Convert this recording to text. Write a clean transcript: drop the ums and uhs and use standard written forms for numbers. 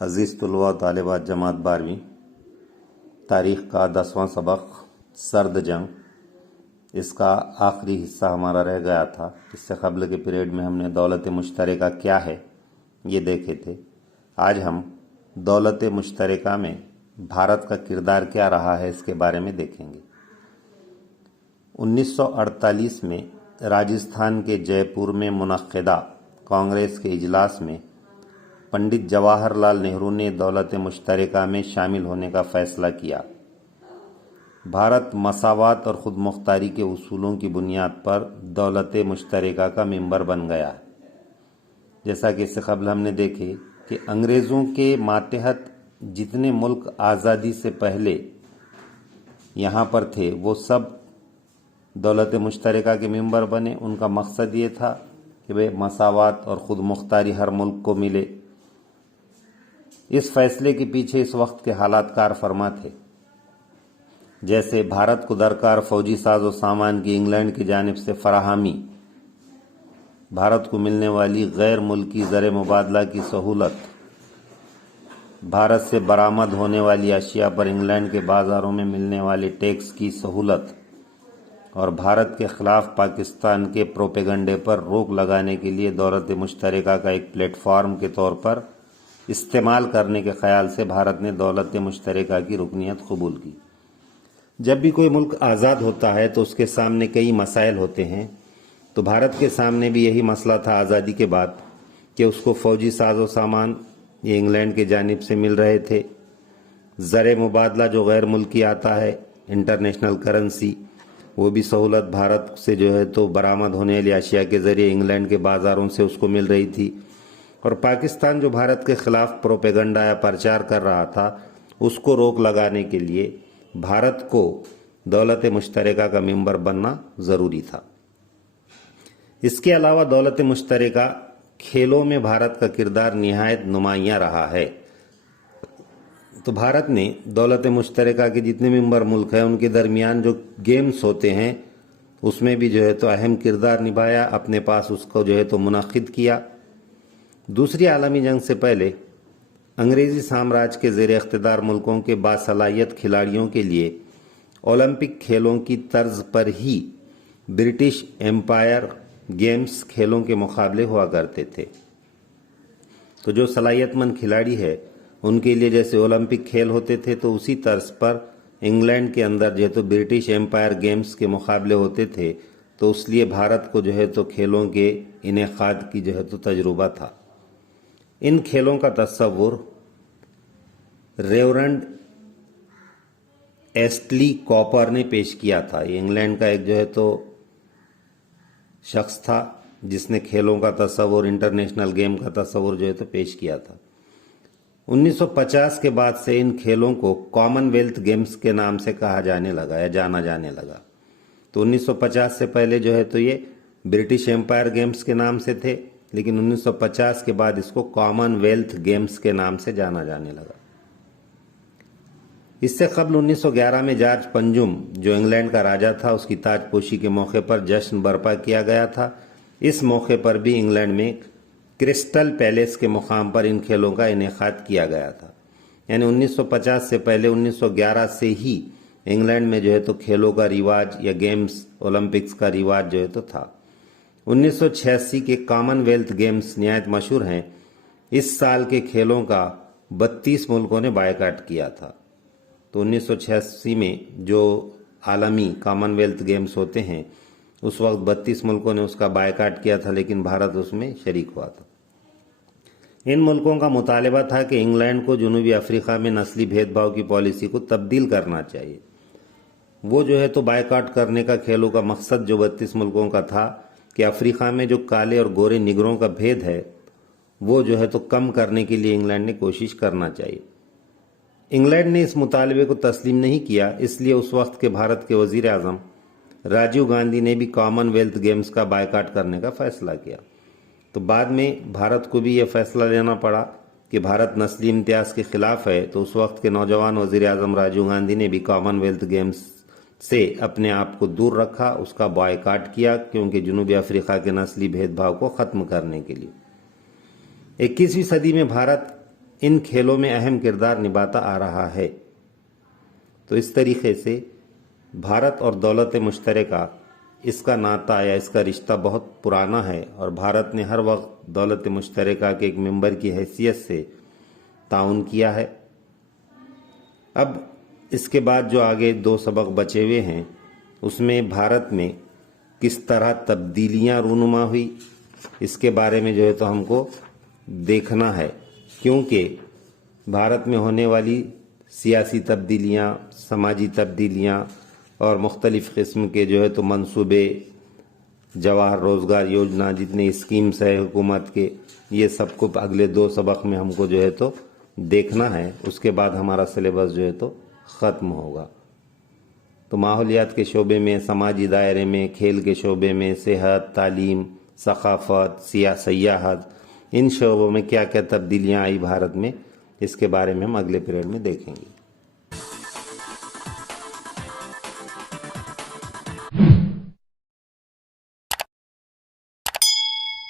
عزیز طلباء و طالبات جماعت 12ویں تاریخ کا 10واں سبق سرد جنگ، اس کا آخری حصہ ہمارا رہ گیا تھا۔ اس سے قبل کے پیریڈ میں ہم نے دولت مشترکہ کیا ہے یہ دیکھے تھے۔ آج ہم دولت مشترکہ میں بھارت کا کردار کیا رہا ہے اس کے بارے میں دیکھیں گے۔ 1948 میں راجستھان کے جے پور میں منعقدہ کانگریس کے اجلاس میں پنڈت جواہر لال نہرو نے دولت مشترکہ میں شامل ہونے کا فیصلہ کیا۔ بھارت مساوات اور خود مختاری کے اصولوں کی بنیاد پر دولت مشترکہ کا ممبر بن گیا۔ جیسا کہ اس سے قبل ہم نے دیکھے کہ انگریزوں کے ماتحت جتنے ملک آزادی سے پہلے یہاں پر تھے وہ سب دولت مشترکہ کے ممبر بنے۔ ان کا مقصد یہ تھا کہ مساوات اور خود مختاری ہر ملک کو ملے۔ اس فیصلے کے پیچھے اس وقت کے حالات کار فرما تھے، جیسے بھارت کو درکار فوجی ساز و سامان کی انگلینڈ کی جانب سے فراہمی، بھارت کو ملنے والی غیر ملکی زر مبادلہ کی سہولت، بھارت سے برآمد ہونے والی اشیاء پر انگلینڈ کے بازاروں میں ملنے والی ٹیکس کی سہولت، اور بھارت کے خلاف پاکستان کے پروپیگنڈے پر روک لگانے کے لیے دولت مشترکہ کا ایک پلیٹ فارم کے طور پر استعمال کرنے کے خیال سے بھارت نے دولت مشترکہ کی رکنیت قبول کی۔ جب بھی کوئی ملک آزاد ہوتا ہے تو اس کے سامنے کئی مسائل ہوتے ہیں، تو بھارت کے سامنے بھی یہی مسئلہ تھا آزادی کے بعد کہ اس کو فوجی ساز و سامان یہ انگلینڈ کی جانب سے مل رہے تھے، زر مبادلہ جو غیر ملکی آتا ہے انٹرنیشنل کرنسی، وہ بھی سہولت بھارت سے جو ہے تو برآمد ہونے والی اشیاء کے ذریعے انگلینڈ کے بازاروں سے اس کو مل رہی تھی، اور پاکستان جو بھارت کے خلاف پروپیگنڈا یا پرچار کر رہا تھا اس کو روک لگانے کے لیے بھارت کو دولت مشترکہ کا ممبر بننا ضروری تھا۔ اس کے علاوہ دولت مشترکہ کھیلوں میں بھارت کا کردار نہایت نمایاں رہا ہے۔ تو بھارت نے دولت مشترکہ کے جتنے ممبر ملک ہیں ان کے درمیان جو گیمز ہوتے ہیں اس میں بھی جو ہے تو اہم کردار نبھایا، اپنے پاس اس کو جو ہے تو منعقد کیا۔ دوسری عالمی جنگ سے پہلے انگریزی سامراج کے زیر اقتدار ملکوں کے باصلاحیت کھلاڑیوں کے لیے اولمپک کھیلوں کی طرز پر ہی برٹش ایمپائر گیمز کھیلوں کے مقابلے ہوا کرتے تھے۔ تو جو صلاحیت مند کھلاڑی ہے ان کے لیے جیسے اولمپک کھیل ہوتے تھے تو اسی طرز پر انگلینڈ کے اندر جو ہے تو برٹش ایمپائر گیمز کے مقابلے ہوتے تھے، تو اس لیے بھارت کو جو ہے تو کھیلوں کے انعقاد کی جو ہے تو تجربہ تھا۔ ان کھیلوں کا تصور ریورنڈ ایسٹلی کوپر نے پیش کیا تھا۔ یہ انگلینڈ کا ایک جو ہے تو شخص تھا جس نے کھیلوں کا تصور، انٹرنیشنل گیم کا تصور جو ہے تو پیش کیا تھا۔ 1950 کے بعد سے ان کھیلوں کو کامن ویلتھ گیمز کے نام سے کہا جانے لگا یا جانا جانے لگا۔ تو 1950 سے پہلے جو ہے تو یہ برٹش ایمپائر گیمز کے نام سے تھے، لیکن 1950 کے بعد اس کو کامن ویلتھ گیمز کے نام سے جانا جانے لگا۔ اس سے قبل 1911 میں جارج پنجم جو انگلینڈ کا راجہ تھا اس کی تاج پوشی کے موقع پر جشن برپا کیا گیا تھا۔ اس موقع پر بھی انگلینڈ میں کرسٹل پیلیس کے مقام پر ان کھیلوں کا انعقاد کیا گیا تھا۔ یعنی 1950 سے پہلے 1911 سے ہی انگلینڈ میں جو ہے تو کھیلوں کا رواج یا گیمز اولمپکس کا رواج جو ہے تو تھا۔ 1986 کے کامن ویلتھ گیمز نہایت مشہور ہیں۔ اس سال کے کھیلوں کا 32 ملکوں نے بائیکاٹ کیا تھا۔ تو 1986 میں جو عالمی کامن ویلتھ گیمز ہوتے ہیں اس وقت 32 ملکوں نے اس کا بائیکاٹ کیا تھا، لیکن بھارت اس میں شریک ہوا تھا۔ ان ملکوں کا مطالبہ تھا کہ انگلینڈ کو جنوبی افریقہ میں نسلی بھید بھاؤ کی پالیسی کو تبدیل کرنا چاہیے۔ وہ جو ہے تو بائیکاٹ کرنے کا کھیلوں کا مقصد جو 32 ملکوں کا تھا کہ افریقہ میں جو کالے اور گورے نگروں کا بھید ہے وہ جو ہے تو کم کرنے کے لیے انگلینڈ نے کوشش کرنا چاہیے۔ انگلینڈ نے اس مطالبے کو تسلیم نہیں کیا، اس لیے اس وقت کے بھارت کے وزیر اعظم راجیو گاندھی نے بھی کامن ویلتھ گیمز کا بائیکاٹ کرنے کا فیصلہ کیا۔ تو بعد میں بھارت کو بھی یہ فیصلہ لینا پڑا کہ بھارت نسلی امتیاز کے خلاف ہے، تو اس وقت کے نوجوان وزیر اعظم راجیو گاندھی نے بھی کامن ویلتھ گیمز سے اپنے آپ کو دور رکھا، اس کا بائیکاٹ کیا، کیونکہ جنوبی افریقہ کے نسلی بھید بھاؤ کو ختم کرنے کے لیے۔ 21ویں صدی میں بھارت ان کھیلوں میں اہم کردار نبھاتا آ رہا ہے۔ تو اس طریقے سے بھارت اور دولت مشترکہ، اس کا ناطہ یا اس کا رشتہ بہت پرانا ہے، اور بھارت نے ہر وقت دولت مشترکہ کے ایک ممبر کی حیثیت سے تعاون کیا ہے۔ اب اس کے بعد جو آگے 2 سبق بچے ہوئے ہیں، اس میں بھارت میں کس طرح تبدیلیاں رونما ہوئی، اس کے بارے میں جو ہے تو ہم کو دیکھنا ہے، کیونکہ بھارت میں ہونے والی سیاسی تبدیلیاں، سماجی تبدیلیاں اور مختلف قسم کے جو ہے تو منصوبے، جواہر روزگار یوجنا، جتنے اسکیمز ہے حکومت کے، یہ سب کو اگلے 2 سبق میں ہم کو جو ہے تو دیکھنا ہے۔ اس کے بعد ہمارا سلیبس جو ہے تو ختم ہوگا۔ تو ماحولیات کے شعبے میں، سماجی دائرے میں، کھیل کے شعبے میں، صحت، تعلیم، ثقافت، سیاحت، ان شعبوں میں کیا کیا تبدیلیاں آئی بھارت میں، اس کے بارے میں ہم اگلے پیریڈ میں دیکھیں گے۔